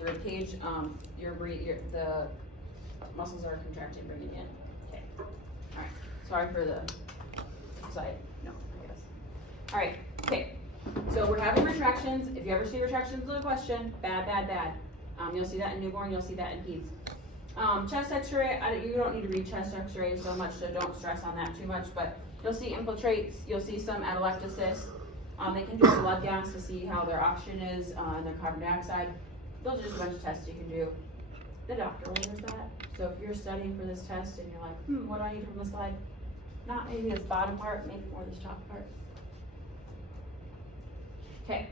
the rib cage, the muscles are contracting, bringing in. Okay. All right. Sorry for the side. No, I guess. All right. Okay. So we're having retractions. If you ever see retractions with a question, bad, bad, bad. You'll see that in newborn. You'll see that in peds. Chest X-ray. You don't need to read chest X-ray so much, so don't stress on that too much. But you'll see infiltrates. You'll see some atelectasis. They can do a blood gas to see how their oxygen is and their carbon dioxide. Those are just a bunch of tests you can do. The doctor orders that. So if you're studying for this test and you're like, what do I need from this slide? Not maybe this bottom part, maybe more this top part. Okay.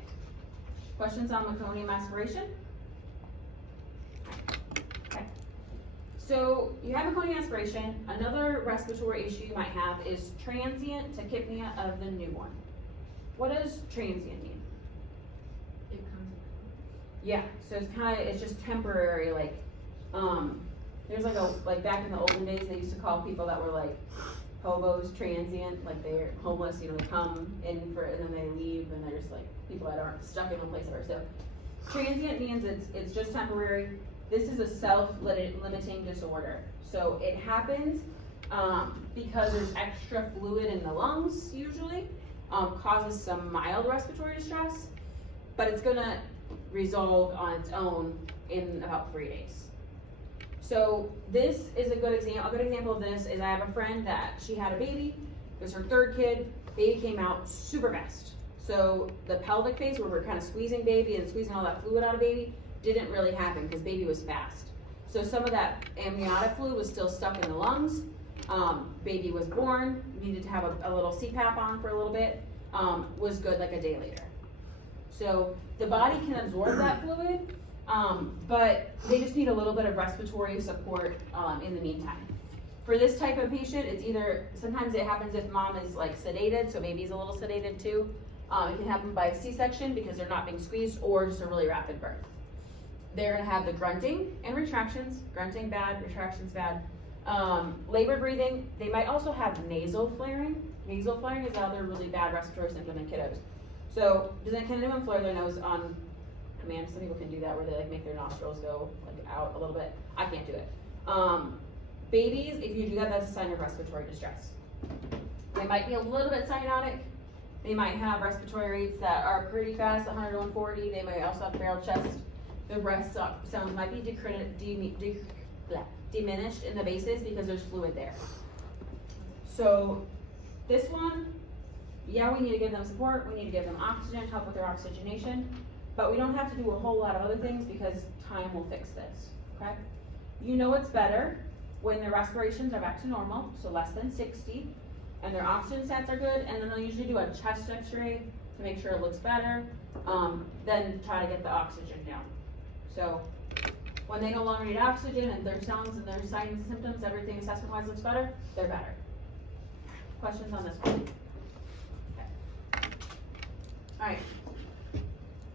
Questions on meconium aspiration? Okay. So you have meconium aspiration. Another respiratory issue you might have is transient tachypnea of the newborn. What does transient mean? It comes. Yeah, so it's just temporary, there's like back in the olden days, they used to call people that were like hobos transient, like they're homeless, they come in and then they leave, and they're just like people that aren't stuck in one place ever. So transient means it's just temporary. This is a self-limiting disorder. So it happens because there's extra fluid in the lungs usually, causes some mild respiratory distress, but it's gonna resolve on its own in about 3 days. So this is a good example. A good example of this is I have a friend that she had a baby. It was her third kid. Baby came out super fast. So the pelvic phase where we're kind of squeezing baby and squeezing all that fluid out of baby didn't really happen because baby was fast. So some of that amniotic fluid was still stuck in the lungs. Baby was born, needed to have a little CPAP on for a little bit, was good like a day later. So the body can absorb that fluid, but they just need a little bit of respiratory support in the meantime. For this type of patient, it's either, sometimes it happens if mom is like sedated, so baby's a little sedated too. It can happen by C-section because they're not being squeezed, or just a really rapid birth. They're gonna have the grunting and retractions. Grunting bad, retractions bad. Labored breathing, they might also have nasal flaring. Nasal flaring is another really bad respiratory symptom in kiddos. So can anyone flare their nose on command? Some people can do that where they like make their nostrils go like out a little bit. I can't do it. Babies, if you do that, that's a sign of respiratory distress. They might be a little bit cyanotic. They might have respiratory rates that are pretty fast, 100 to 140. They might also have barrel chest. The breath sounds might be diminished in the bases because there's fluid there. So this one, yeah, we need to give them support. We need to give them oxygen, help with their oxygenation, but we don't have to do a whole lot of other things because time will fix this, okay? You know it's better when their respirations are back to normal, so less than 60, and their oxygen stats are good, and then they'll usually do a chest x-ray to make sure it looks better, then try to get the oxygen down. So when they no longer need oxygen and their sounds and their signs and symptoms, everything assessment-wise looks better, they're better. Questions on this one? Okay. All right.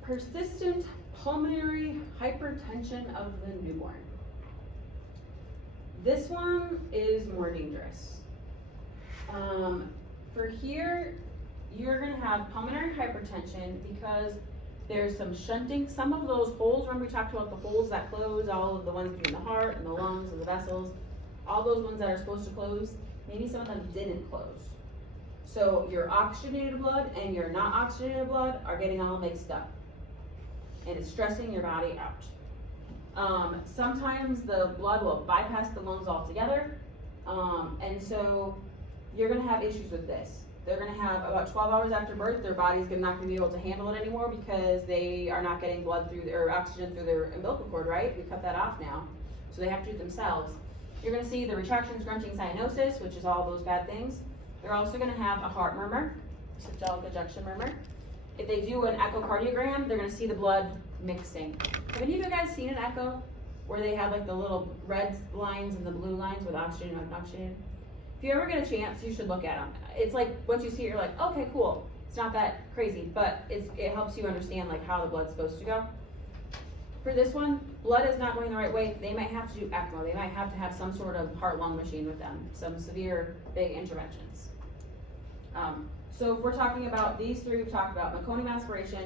Persistent pulmonary hypertension of the newborn. This one is more dangerous. For here, you're gonna have pulmonary hypertension because there's some shunting. Some of those holes, remember we talked about the holes that close, all of the ones between the heart and the lungs and the vessels, all those ones that are supposed to close, maybe some of them didn't close. So your oxygenated blood and your not oxygenated blood are getting all mixed up. And it's stressing your body out. Sometimes the blood will bypass the lungs altogether. And so you're gonna have issues with this. They're gonna have about 12 hours after birth, their body's not gonna be able to handle it anymore because they are not getting blood through or oxygen through their umbilical cord, right? We cut that off now. So they have to do it themselves. You're gonna see the retractions, grunting, cyanosis, which is all those bad things. They're also gonna have a heart murmur, systolic ejection murmur. If they do an echocardiogram, they're gonna see the blood mixing. Have any of you guys seen an echo where they have like the little red lines and the blue lines with oxygen and oxygen? If you ever get a chance, you should look at them. It's like, once you see it, you're like, okay, cool. It's not that crazy, but it helps you understand like how the blood's supposed to go. For this one, blood is not going the right way. They might have to do ECMO. They might have to have some sort of heart-lung machine with them, some severe big interventions. So if we're talking about these three, we've talked about meconium aspiration,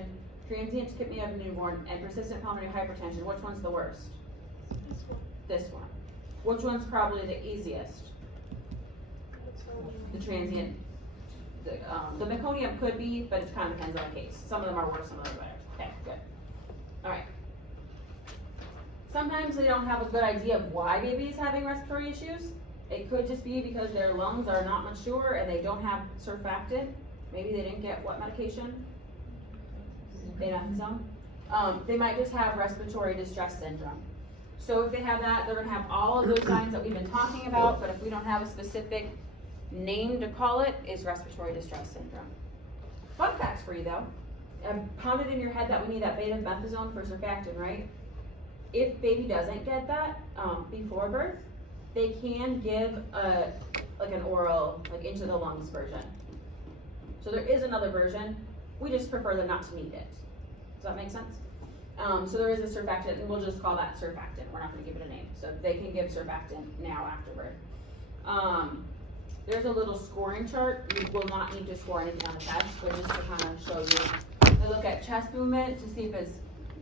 transient tachypnea of a newborn, and persistent pulmonary hypertension, which one's the worst? This one. This one. Which one's probably the easiest? That's the one. The transient. The meconium could be, but it kind of depends on the case. Some of them are worse, some of them are better. Okay, good. Alright. Sometimes they don't have a good idea of why baby is having respiratory issues. It could just be because their lungs are not mature and they don't have surfactant. Maybe they didn't get what medication? Betamethasone. They might just have respiratory distress syndrome. So if they have that, they're gonna have all of those signs that we've been talking about, but if we don't have a specific name to call it, is respiratory distress syndrome. Fun facts for you though. Pounded in your head that we need that betamethasone for surfactant, right? If baby doesn't get that before birth, they can give like an oral, like into the lungs version. So there is another version. We just prefer them not to need it. Does that make sense? So there is a surfactant, and we'll just call that surfactant. We're not going to give it a name. So they can give surfactant now after birth. There's a little scoring chart. You will not need to score anything on the test, but just to kind of show you. They look at chest movement to see if his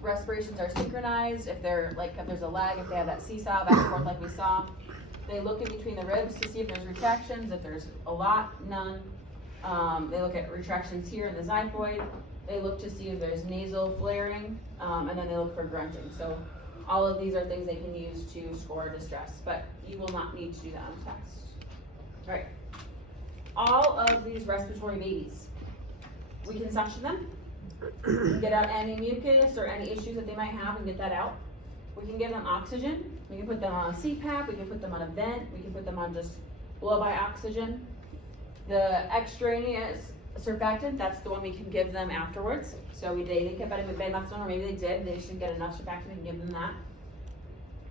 respirations are synchronized, if they're like if there's a lag, if they have that seesaw back and forth like we saw. They look in between the ribs to see if there's retractions. If there's a lot, none. They look at retractions here in the xiphoid. They look to see if there's nasal flaring, and then they look for grunting. So all of these are things they can use to score distress, but you will not need to do that on the test. All right. All of these respiratory babies, we can suction them, get out any mucus or any issues that they might have and get that out. We can give them oxygen. We can put them on a CPAP. We can put them on a vent. We can put them on just blow-by oxygen. The extraneous surfactant, that's the one we can give them afterwards. So they didn't get betamethasone, or maybe they did, they just didn't get enough surfactant, we can give them that.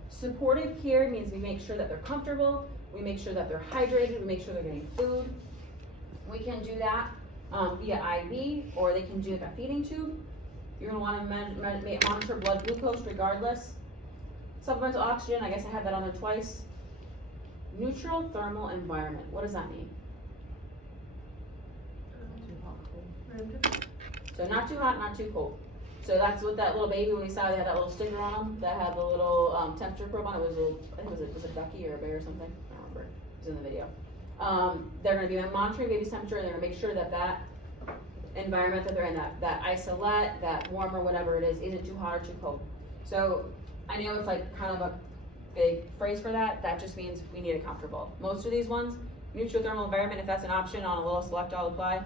Supportive care means we make sure that they're comfortable, we make sure that they're hydrated, we make sure they're getting food. We can do that via IV, or they can do like a feeding tube. You're gonna wanna monitor blood glucose regardless. Supplemental oxygen, I guess I had that on there twice. Neutral thermal environment, what does that mean? So not too hot, not too cold. So that's what that little baby, when we saw they had that little sticker on them, that had the little temperature probe on it, I think it was a ducky or a bear or something, I don't remember, it was in the video. They're gonna be monitoring baby's temperature, and they're gonna make sure that that environment that they're in, that isolette, that warm or whatever it is, isn't too hot or too cold. So I know it's like kind of a big phrase for that, that just means we need it comfortable. Most of these ones, neutral thermal environment, if that's an option on a little select all apply,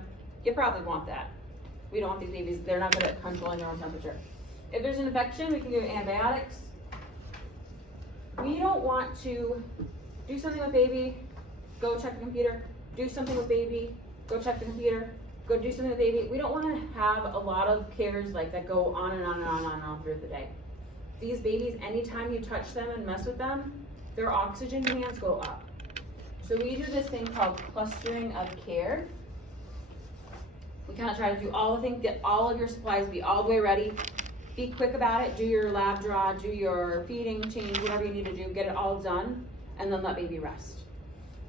you probably want that. We don't want these babies, they're not good at controlling their own temperature. If there's an infection, we can give antibiotics. We don't want to do something with baby, go check the computer, do something with baby, go check the computer, go do something with baby. We don't want to have a lot of cares like that go on and on and on and on and on throughout the day. These babies, anytime you touch them and mess with them, their oxygen demands go up. So we do this thing called clustering of care. We kind of try to do all the things, get all of your supplies, be all the way ready, be quick about it, do your lab draw, do your feeding, change, whatever you need to do, get it all done, and then let baby rest.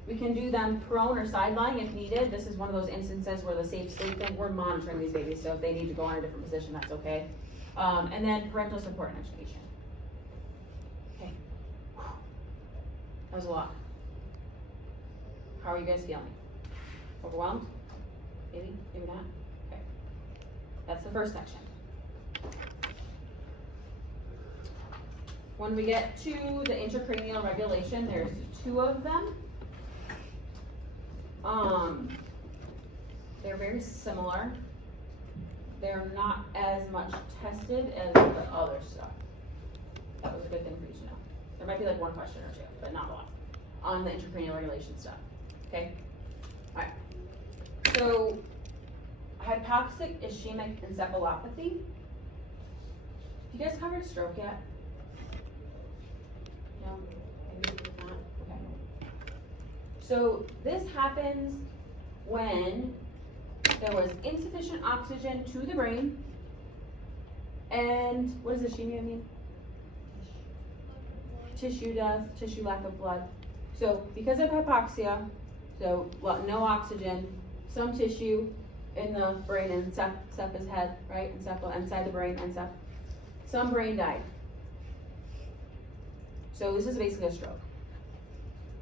We can do them prone or side lying if needed. This is one of those instances where the safe sleep thing, we're monitoring these babies, so if they need to go on a different position, that's okay. And then parental support and education. Okay. That was a lot. How are you guys feeling? Overwhelmed? Maybe, maybe not. Okay. That's the first section. When we get to the intracranial regulation, there's 2 of them. They're very similar. They're not as much tested as the other stuff. That was a good thing for you to know. There might be like 1 question or 2, but not a lot, on the intracranial regulation stuff. Okay? Alright. So, hypoxic ischemic encephalopathy. Have you guys covered stroke yet? No? Maybe not? Okay. So, this happens when there was insufficient oxygen to the brain, and what does ischemia mean? Tissue death, tissue lack of blood. So, because of hypoxia, so no oxygen, some tissue in the brain, and ceph is head, right? Encephalo, inside the brain, and some brain died. So this is basically a stroke.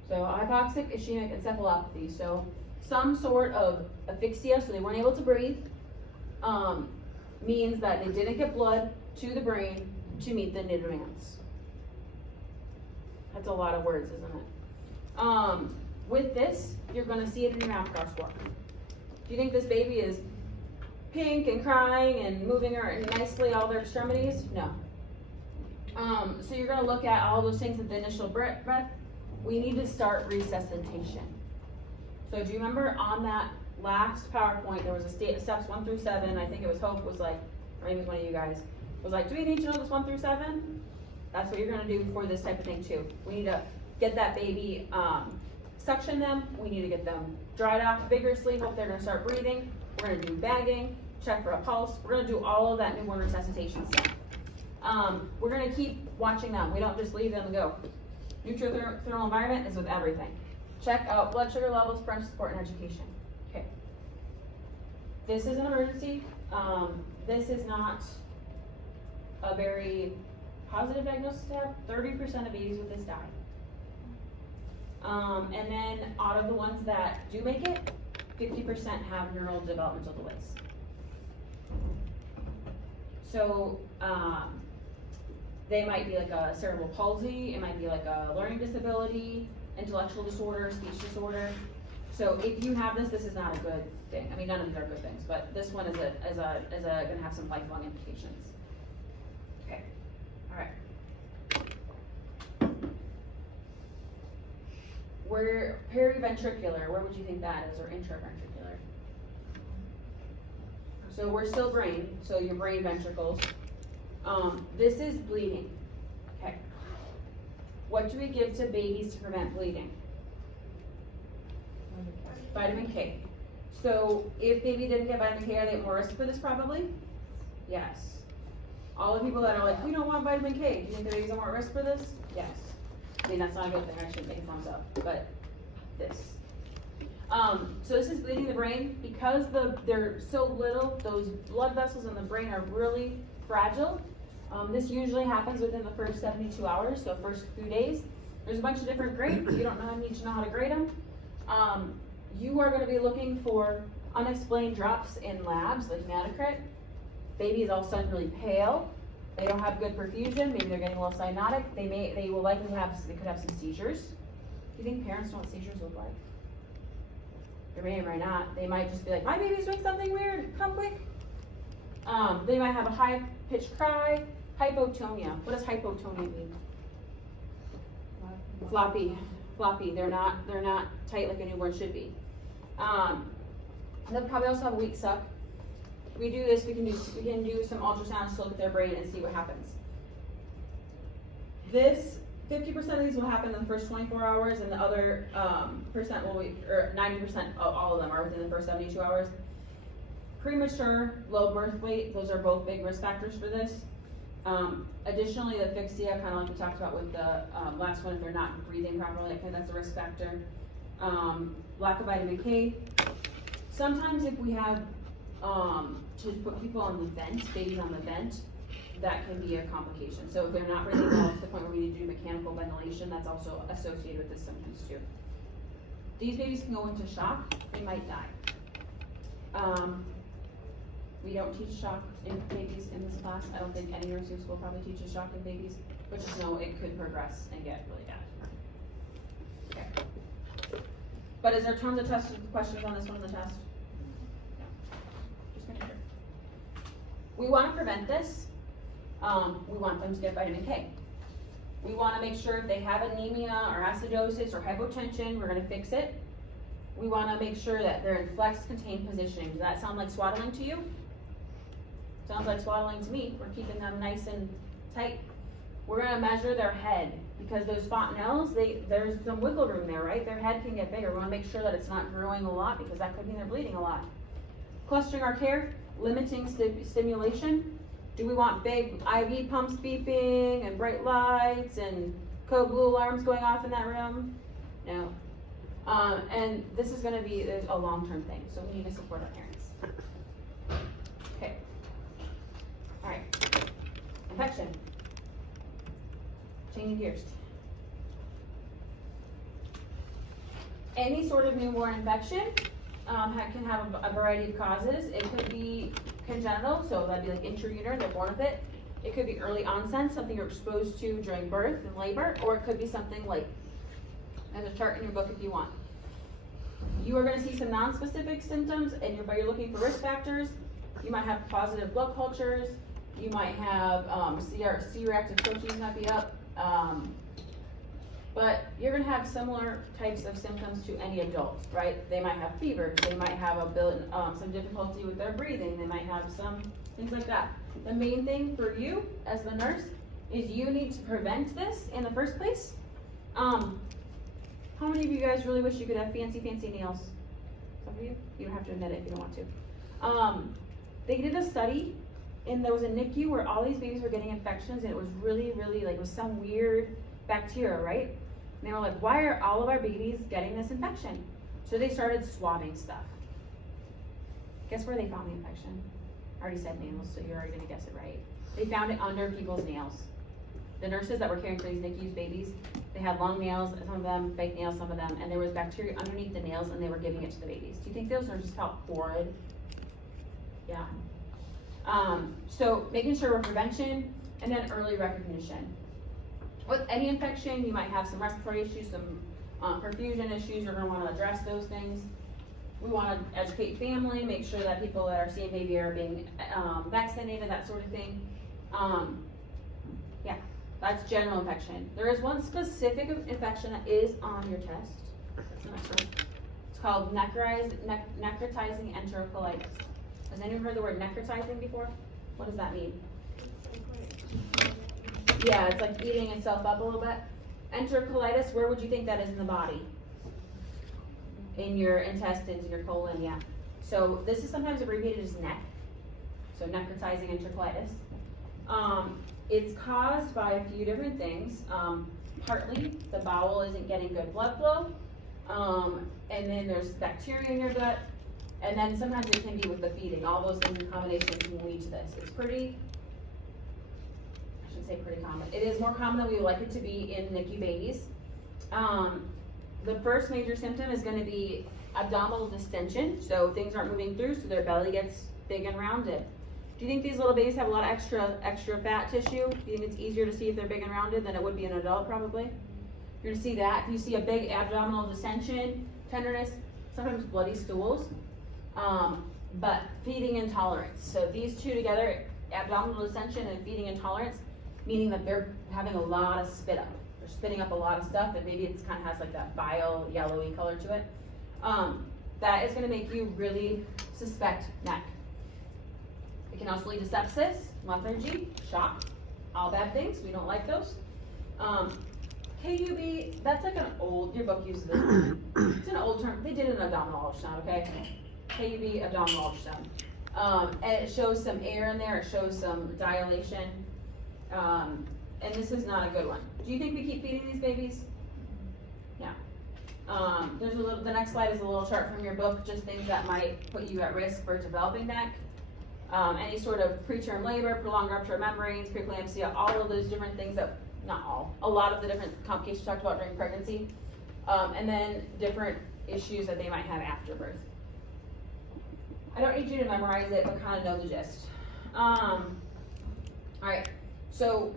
So hypoxic ischemic encephalopathy. So some sort of asphyxia, so they weren't able to breathe, means that they didn't get blood to the brain to meet the demands. That's a lot of words, isn't it? With this, you're going to see it in your mouth crosswalk. Do you think this baby is pink and crying and moving nicely all their extremities? No. So you're going to look at all those things at the initial breath. We need to start resuscitation. So do you remember on that last PowerPoint, there was a steps 1 through 7. I think it was Hope was like, or maybe it was one of you guys, was like, do we need to know this 1 through 7? That's what you're going to do for this type of thing too. We need to get that baby, suction them. We need to get them dried off vigorously. Hope they're going to start breathing. We're going to do bagging, check for a pulse. We're going to do all of that newborn resuscitation stuff. We're going to keep watching them. We don't just leave them and go. Neutral thermal environment is with everything. Check out blood sugar levels, parental support, and education. Okay. This is an emergency. This is not a very positive diagnosis to have. 30% of babies with this die. And then out of the ones that do make it, 50% have neural developmental delays. So they might be like a cerebral palsy, it might be like a learning disability, intellectual disorder, speech disorder. So if you have this is not a good thing. I mean, none of these are good things, but this one is gonna have some lifelong implications. Okay, all right. Where periventricular, where would you think that is, or intraventricular? So we're still brain, so your brain ventricles. This is bleeding. Okay. What do we give to babies to prevent bleeding? Vitamin K. So if baby didn't get vitamin K, are they at more risk for this probably? Yes. All the people that are like, we don't want vitamin K, do you think the babies are more at risk for this? Yes. I mean, that's not a good thing, I shouldn't make a thumbs up, but this. So this is bleeding the brain. Because they're so little, those blood vessels in the brain are really fragile. This usually happens within the first 72 hours, so first few days. There's a bunch of different grades. You don't need to know how to grade them. You are going to be looking for unexplained drops in labs like hematocrit. Baby is all of a sudden really pale. They don't have good perfusion. Maybe they're getting a little cyanotic. They could have some seizures. Do you think parents know what seizures look like? They may or may not. They might just be like, my baby's doing something weird, come quick. They might have a high-pitched cry. Hypotonia. What does hypotonia mean? Floppy. They're not tight like a newborn should be. They'll probably also have a weak suck. We do this, we can do some ultrasounds to look at their brain and see what happens. This 50% of these will happen in the first 24 hours, and the other percent will be, or 90% of all of them are within the first 72 hours. Premature, low birth weight, those are both big risk factors for this. Additionally, the asphyxia, kind of like we talked about with the last one, if they're not breathing properly, I think that's a risk factor. Lack of vitamin K. Sometimes if we have to put people on the vent, babies on the vent, that can be a complication. So if they're not breathing well to the point where we need to do mechanical ventilation, that's also associated with the symptoms too. These babies can go into shock, they might die. We don't teach shock in babies in this class. I don't think any nursing school probably teaches shock in babies, but just know it could progress and get really bad. Okay. But is there tons of questions on this one on the test? No. Just making sure. We want to prevent this. We want them to get vitamin K. We want to make sure if they have anemia or acidosis or hypotension, we're going to fix it. We want to make sure that they're in flex contained positioning. Does that sound like swaddling to you? Sounds like swaddling to me. We're keeping them nice and tight. We're going to measure their head because those fontanelles, there's some wiggle room there, right? Their head can get bigger. We want to make sure that it's not growing a lot because that could mean they're bleeding a lot. Clustering our care, limiting stimulation. Do we want big IV pumps beeping and bright lights and code blue alarms going off in that room? No. And this is going to be a long-term thing, so we need to support our parents. Okay. Alright. Infection. Changing gears. Any sort of newborn infection can have a variety of causes. It could be congenital, so that'd be like intrauterine, they're born with it. It could be early onset, something you're exposed to during birth and labor, or it could be something like, there's a chart in your book if you want. You are gonna see some non-specific symptoms, and but you're looking for risk factors. You might have positive blood cultures. You might have C-reactive proteins might be up. But you're gonna have similar types of symptoms to any adult, right? They might have fever. They might have some difficulty with their breathing. They might have some things like that. The main thing for you as the nurse is you need to prevent this in the first place. How many of you guys really wish you could have fancy nails? Some of you? You don't have to admit it if you don't want to. They did a study, and there was a NICU where all these babies were getting infections, and it was really like, it was some weird bacteria, right? And they were like, why are all of our babies getting this infection? So they started swabbing stuff. Guess where they found the infection? I already said nails, so you're already gonna guess it right. They found it under people's nails. The nurses that were caring for these NICU's babies, they had long nails, some of them fake nails, some of them, and there was bacteria underneath the nails, and they were giving it to the babies. Do you think those nurses felt horrid? Yeah. So making sure we're prevention, and then early recognition. With any infection, you might have some respiratory issues, some perfusion issues. You're gonna wanna address those things. We wanna educate family, make sure that people that are seeing baby are being vaccinated, that sort of thing. Yeah, that's general infection. There is one specific infection that is on your test. That's the next one. It's called necrotizing enterocolitis. Has anyone heard the word necrotizing before? What does that mean? Yeah, it's like eating itself up a little bit. Enterocolitis, where would you think that is in the body? In your intestines, in your colon, yeah. So this is sometimes abbreviated as NEC. So necrotizing enterocolitis. It's caused by a few different things. Partly, the bowel isn't getting good blood flow. And then there's bacteria in your gut. And then sometimes it can be with the feeding. All those things in combination can lead to this. It's pretty, I shouldn't say pretty common. It is more common than we would like it to be in NICU babies. The first major symptom is gonna be abdominal distension. So things aren't moving through, so their belly gets big and rounded. Do you think these little babies have a lot of extra fat tissue? Do you think it's easier to see if they're big and rounded than it would be an adult, probably? You're gonna see that. If you see a big abdominal distension, tenderness, sometimes bloody stools, but feeding intolerance. So these two together, abdominal distension and feeding intolerance, meaning that they're having a lot of spit up. They're spitting up a lot of stuff, and maybe it's kind of has like that bile, yellowy color to it. That is gonna make you really suspect NEC. It can also lead to sepsis, lethargy, shock, all bad things. We don't like those. KUB, that's like an old, your book uses it. It's an old term. They did an abdominal ultrasound, okay? KUB abdominal ultrasound. And it shows some air in there, it shows some dilation. And this is not a good one. Do you think we keep feeding these babies? Yeah. The next slide is a little chart from your book, just things that might put you at risk for developing NEC. Any sort of preterm labor, prolonged rupture of membranes, preeclampsia, all of those different things that, not all, a lot of the different complications we talked about during pregnancy. And then different issues that they might have after birth. I don't need you to memorize it, but kind of know the gist. Alright, so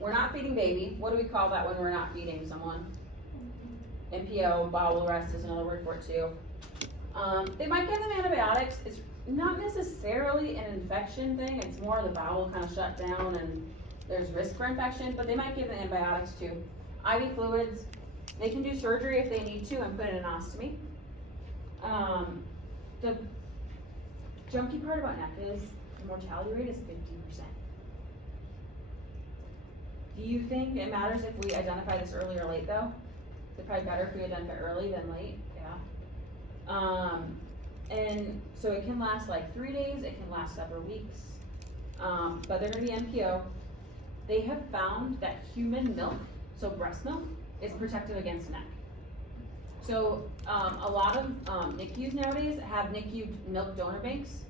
we're not feeding baby. What do we call that when we're not feeding someone? NPO, bowel arrest is another word for it too. They might give them antibiotics. It's not necessarily an infection thing. It's more the bowel kind of shut down and there's risk for infection, but they might give them antibiotics too. IV fluids, they can do surgery if they need to and put in an ostomy. The junky part about NEC is the mortality rate is 50%. Do you think it matters if we identify this early or late though? It's probably better if we identify early than late, yeah. And so it can last like 3 days, it can last several weeks, but they're gonna be NPO. They have found that human milk, so breast milk, is protective against NEC. So, a lot of, NICUs nowadays have NICU milk donor banks.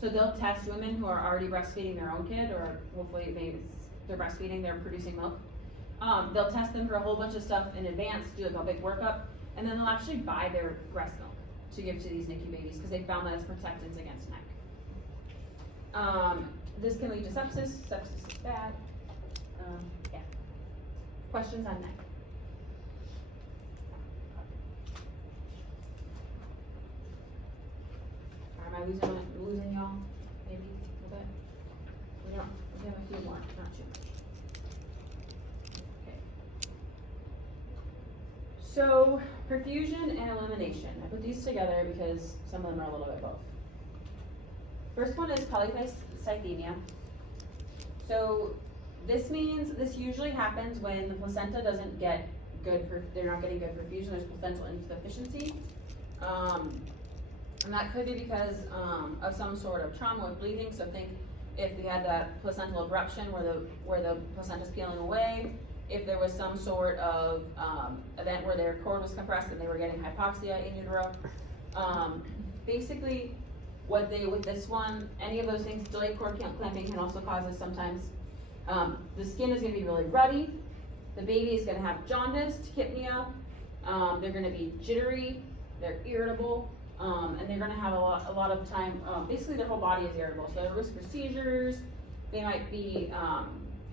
So they'll test women who are already breastfeeding their own kid, or hopefully they're breastfeeding, they're producing milk. They'll test them for a whole bunch of stuff in advance, do like a big workup, and then they'll actually buy their breast milk to give to these NICU babies, because they found that it's protected against NEC. This can lead to sepsis. Sepsis is bad. Yeah. Questions on NEC? Am I losing y'all? Maybe a little bit? We have a few more, not too much. Okay. So, perfusion and elimination. I put these together because some of them are a little bit both. First one is polycythemia. So, this means, this usually happens when the placenta doesn't get they're not getting good perfusion, there's placental insufficiency. And that could be because of some sort of trauma with bleeding. So think if we had that placental abruption where the placenta's peeling away, if there was some sort of event where their cord was compressed and they were getting hypoxia in utero. Basically, with this one, any of those things, delayed cord clamping can also cause this sometimes. The skin is going to be really ruddy. The baby is going to have jaundice, tachypnea. They're going to be jittery. They're irritable. And they're going to have a lot of time, basically their whole body is irritable. So they're risk for seizures. They might be,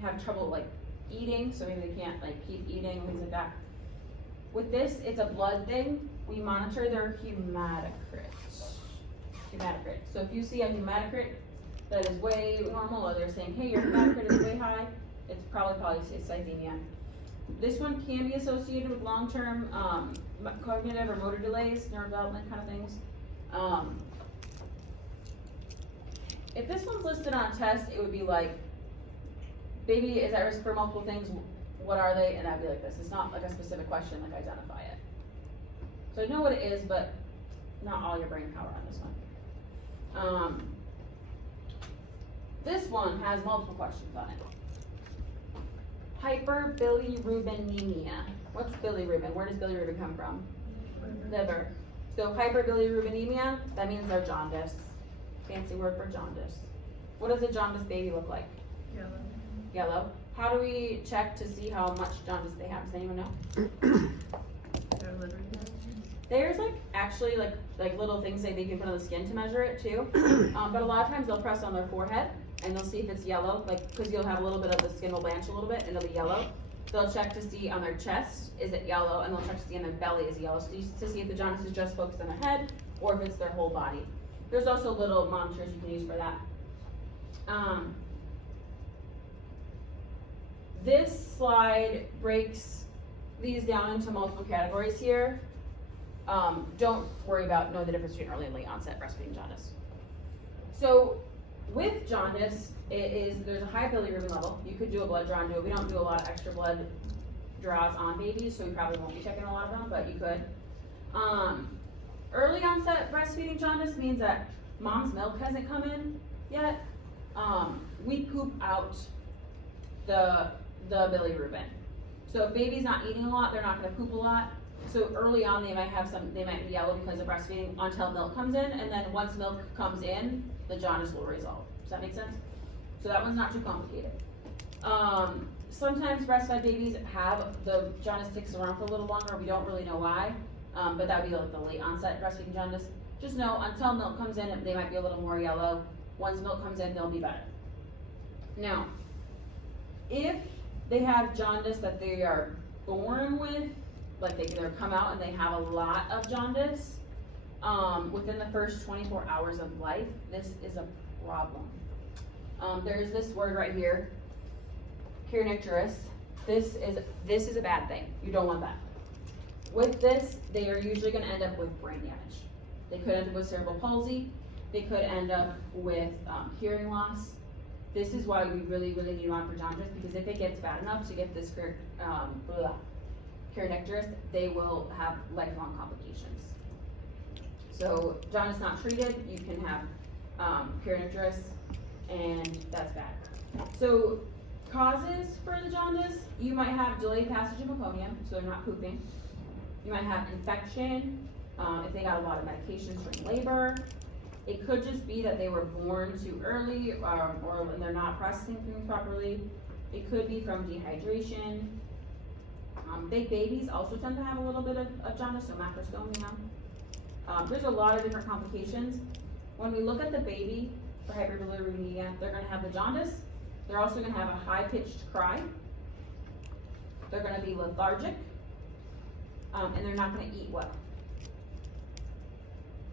have trouble like eating, so maybe they can't like keep eating, things like that. With this, it's a blood thing. We monitor their hematocrit. So if you see a hematocrit that is way normal, or they're saying, hey, your hematocrit is way high, it's probably polycythemia. This one can be associated with long-term cognitive or motor delays, neurodevelopment kind of things. If this one's listed on a test, it would be like, baby is at risk for multiple things, what are they? And that'd be like this. It's not like a specific question, like identify it. So I know what it is, but not all your brain power on this one. This one has multiple questions on it. Hyperbilirubinemia. What's bilirubin? Where does bilirubin come from? Liver. So hyperbilirubinemia, that means they're jaundice. Fancy word for jaundice. What does a jaundice baby look like? Yellow. Yellow. How do we check to see how much jaundice they have? Does anyone know? Their liver. There's like actually like little things that they can put on the skin to measure it too. But a lot of times they'll press on their forehead and they'll see if it's yellow, like because you'll have a little bit of the skin will blanch a little bit and it'll be yellow. They'll check to see on their chest, is it yellow, and they'll check to see on their belly, is it yellow, so to see if the jaundice is just focused on their head or if it's their whole body. There's also little monitors you can use for that. This slide breaks these down into multiple categories here. Don't worry about knowing the difference between early and late onset breastfeeding jaundice. So with jaundice, there's a high bilirubin level. You could do a blood draw and do it. We don't do a lot of extra blood draws on babies, so we probably won't be checking a lot of them, but you could. Early onset breastfeeding jaundice means that mom's milk hasn't come in yet. We poop out the bilirubin. So if baby's not eating a lot, they're not gonna poop a lot. So early on, they might be yellow because of breastfeeding until milk comes in, and then once milk comes in, the jaundice will resolve. Does that make sense? So that one's not too complicated. Sometimes breastfed babies have the jaundice sticks around for a little longer. We don't really know why, but that would be like the late onset breastfeeding jaundice. Just know until milk comes in, they might be a little more yellow. Once milk comes in, they'll be better. Now, if they have jaundice that they are born with, like they either come out and they have a lot of jaundice, within the first 24 hours of life, this is a problem. There's this word right here, kernicterus. This is a bad thing. You don't want that. With this, they are usually going to end up with brain damage. They could end up with cerebral palsy. They could end up with hearing loss. This is why we really, really need to monitor jaundice, because if it gets bad enough to get this kernicterus, they will have lifelong complications. So jaundice not treated, you can have kernicterus, and that's bad. So causes for the jaundice, you might have delayed passage of meconium, so they're not pooping. You might have infection, if they got a lot of medications during labor. It could just be that they were born too early, or when they're not processing things properly. It could be from dehydration. Big babies also tend to have a little bit of jaundice, so macrostomia. There's a lot of different complications. When we look at the baby for hyperbilirubinemia, they're gonna have the jaundice. They're also gonna have a high-pitched cry. They're gonna be lethargic, and they're not gonna eat well.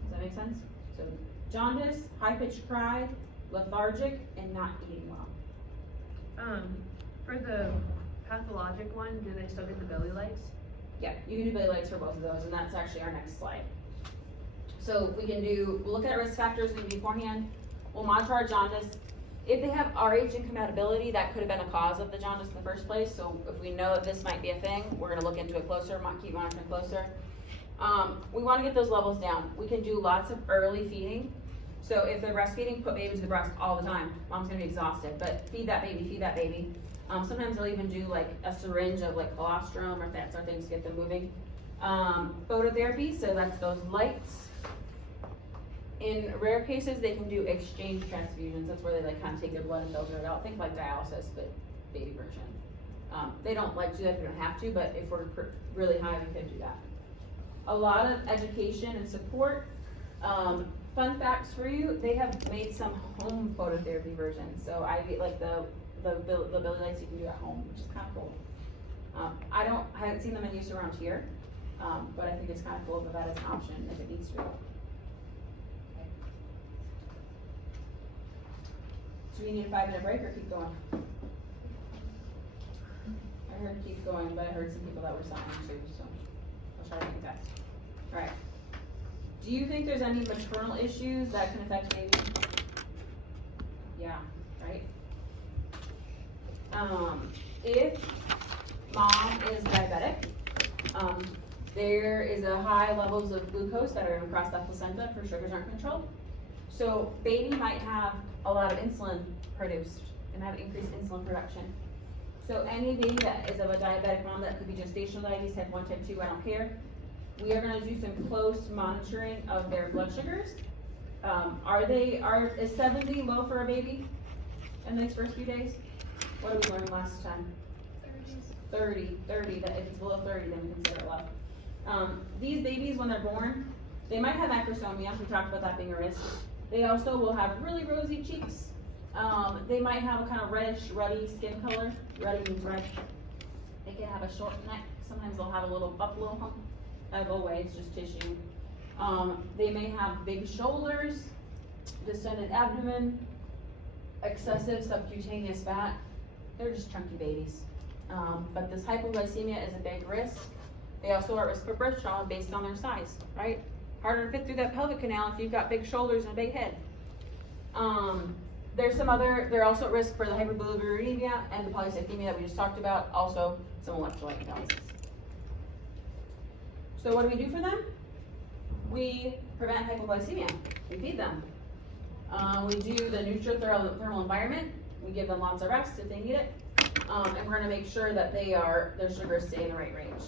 Does that make sense? So jaundice, high-pitched cry, lethargic, and not eating well. For the pathologic one, do they still get the belly lights? Yeah, you can do belly lights for both of those, and that's actually our next slide. So we'll look at risk factors beforehand. We'll monitor our jaundice. If they have RH incompatibility, that could have been a cause of the jaundice in the first place. So if we know that this might be a thing, we're gonna look into it closer, keep monitoring closer. We wanna get those levels down. We can do lots of early feeding. So if they're breastfeeding, put baby to the breast all the time. Mom's gonna be exhausted, but feed that baby, feed that baby. Sometimes they'll even do like a syringe of like colostrum or that sort of things to get them moving. Phototherapy, so that's those lights. In rare cases, they can do exchange transfusions. That's where they like kind of take their blood and filter it out. Think like dialysis, but baby version. They don't like to do that if you don't have to, but if we're really high, we could do that. A lot of education and support. Fun facts for you, they have made some home phototherapy versions. So I like the belly lights you can do at home, which is kind of cool. I haven't seen them in use around here, but I think it's kind of cool that that is an option if it needs to be. Okay. Do we need a 5-minute break or keep going? I heard keep going, but I heard some people that were signing too, so I'll try to make that. All right. Do you think there's any maternal issues that can affect baby? Yeah, right? If mom is diabetic, there is a high levels of glucose that are across the placenta for sugars aren't controlled. So baby might have a lot of insulin produced and have increased insulin production. So any baby that is of a diabetic mom, that could be gestational diabetes, type 1, type 2, I don't care. We are gonna do some close monitoring of their blood sugars. Is 70 low for a baby in these first few days? What did we learn last time? 30, that if it's below 30, then we consider it low. These babies, when they're born, they might have macrosomia. We talked about that being a risk. They also will have really rosy cheeks. They might have a kind of reddish, ruddy skin color. Ruddy means red. They can have a short neck. Sometimes they'll have a little buffalo hump. Go away, it's just tissue. They may have big shoulders, distended abdomen, excessive subcutaneous fat. They're just chunky babies. But this hypoglycemia is a big risk. They also are at risk for birth trauma based on their size, right? Harder to fit through that pelvic canal if you've got big shoulders and a big head. They're also at risk for the hyperbilirubinemia and the polycythemia that we just talked about, also some electrolyte imbalances. So what do we do for them? We prevent hypoglycemia. We feed them. We do the nutrothermal environment. We give them lots of rest if they need it. And we're gonna make sure that their sugars stay in the right range.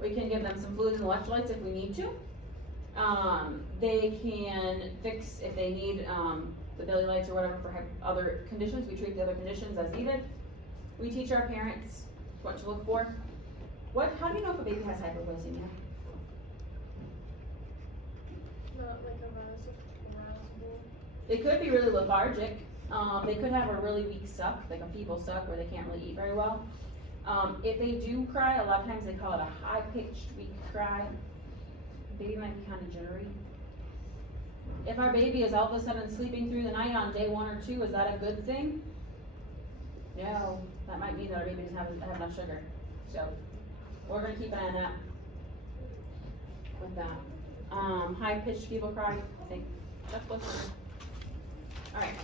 We can give them some fluids and electrolytes if we need to. They can fix if they need the belly lights or whatever for other conditions. We treat the other conditions as needed. We teach our parents what to look for. How do you know if a baby has hypoglycemia? Not like arousable. They could be really lethargic. They could have a really weak suck, like a feeble suck where they can't really eat very well. If they do cry, a lot of times they call it a high-pitched, weak cry. The baby might be kind of jittery. If our baby is all of a sudden sleeping through the night on day 1 or 2, is that a good thing? No, that might mean that our baby doesn't have enough sugar. So we're gonna keep an eye on that. With that. High-pitched feeble cry, I think that's what's on. All right.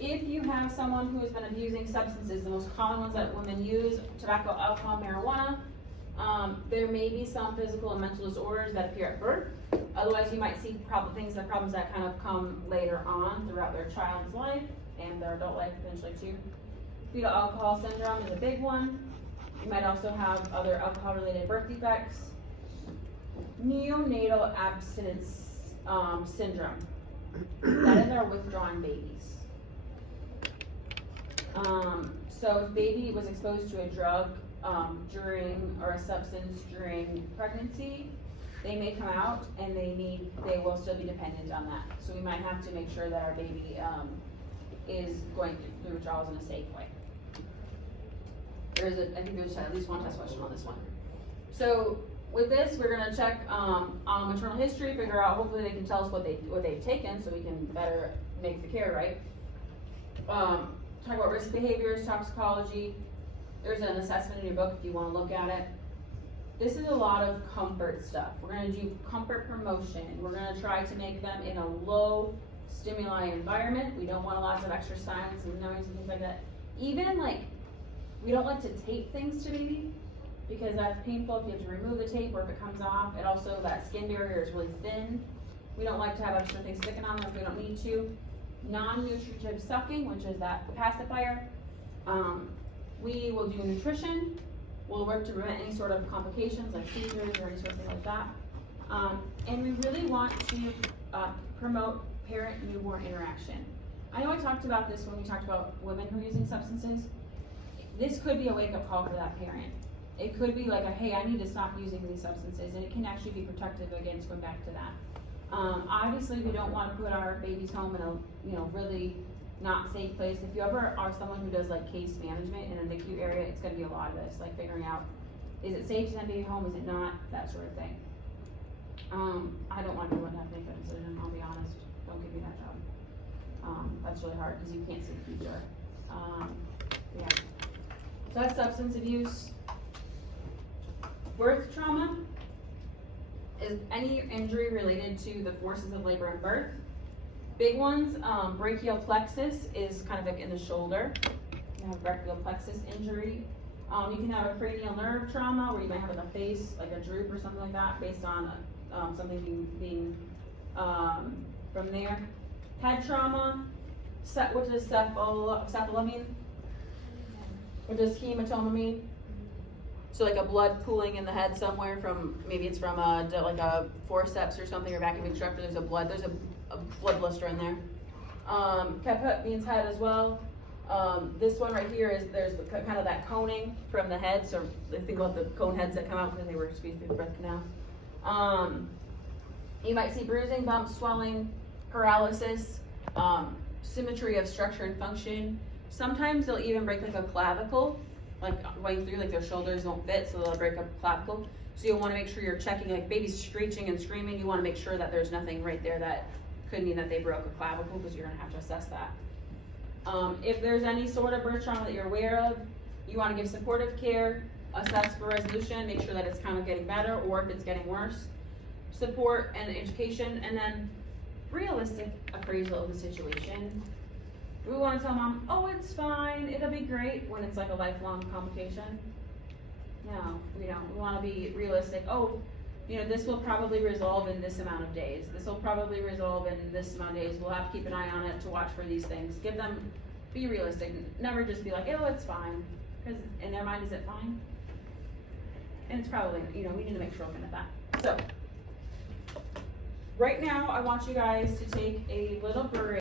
If you have someone who has been abusing substances, the most common ones that women use, tobacco, alcohol, marijuana, there may be some physical and mental disorders that appear at birth. Otherwise, you might see problems that kind of come later on throughout their child's life and their adult life potentially too. Fetal alcohol syndrome is a big one. You might also have other alcohol-related birth defects. neonatal abstinence, syndrome. That is our withdrawing babies. So if baby was exposed to a drug, during, or a substance during pregnancy, they may come out and they will still be dependent on that. So we might have to make sure that our baby, is going through withdrawals in a safe way. I think there's at least one test question on this one. So with this, we're gonna check, on maternal history, figure out, hopefully they can tell us what they've taken so we can better make the care right. Talk about risk behaviors, toxicology. There's an assessment in your book if you wanna look at it. This is a lot of comfort stuff. We're gonna do comfort promotion. We're gonna try to make them in a low stimuli environment. We don't want lots of extra silence and noise and things like that. Even like, we don't like to tape things to baby because that's painful if you have to remove the tape or if it comes off. And also that skin barrier is really thin. We don't like to have extra things sticking on them if we don't need to. Non-nutritive sucking, which is that pacifier. We will do nutrition. We'll work to prevent any sort of complications like seizures or any sort of thing like that. And we really want to promote parent-newborn interaction. I know I talked about this when we talked about women who are using substances. This could be a wake-up call for that parent. It could be like a, hey, I need to stop using these substances, and it can actually be protective against going back to that. Obviously, we don't want to put our babies home in a, really not safe place. If you ever are someone who does like case management in a NICU area, it's gonna be a lot of this, like figuring out, is it safe to send baby home, is it not, that sort of thing. I don't want anyone to have to make that decision, I'll be honest, don't give me that job. That's really hard, because you can't see the future. Yeah. So that's substance abuse. Birth trauma is any injury related to the forces of labor and birth. Big ones, brachial plexus is kind of like in the shoulder. You have brachial plexus injury. You can have a cranial nerve trauma where you might have like a face, like a droop or something like that based on something being from there. Head trauma, what does cephala mean? What does hematoma mean? So like a blood pooling in the head somewhere from, maybe it's from like a forceps or something, or vacuum extractor, there's a blood blister in there. Caput means head as well. This one right here is, there's kind of that coning from the head, so think about the cone heads that come out because they were squeezed through the birth canal. You might see bruising, bumps, swelling, paralysis, symmetry of structure and function. Sometimes they'll even break like a clavicle, like going through, like their shoulders won't fit, so they'll break a clavicle. So you'll want to make sure you're checking, like baby's screeching and screaming, you want to make sure that there's nothing right there that could mean that they broke a clavicle, because you're going to have to assess that. If there's any sort of birth trauma that you're aware of, you want to give supportive care, assess for resolution, make sure that it's kind of getting better or if it's getting worse. Support and education, and then realistic appraisal of the situation. We want to tell mom, oh, it's fine, it'll be great, when it's like a lifelong complication. No, we don't. We want to be realistic. Oh, this will probably resolve in this amount of days. This will probably resolve in this amount of days. We'll have to keep an eye on it to watch for these things. Be realistic. Never just be like, oh, it's fine. Because in their mind, is it fine? And it's probably, we need to make sure we're looking at that. So, right now, I want you guys to take a little break.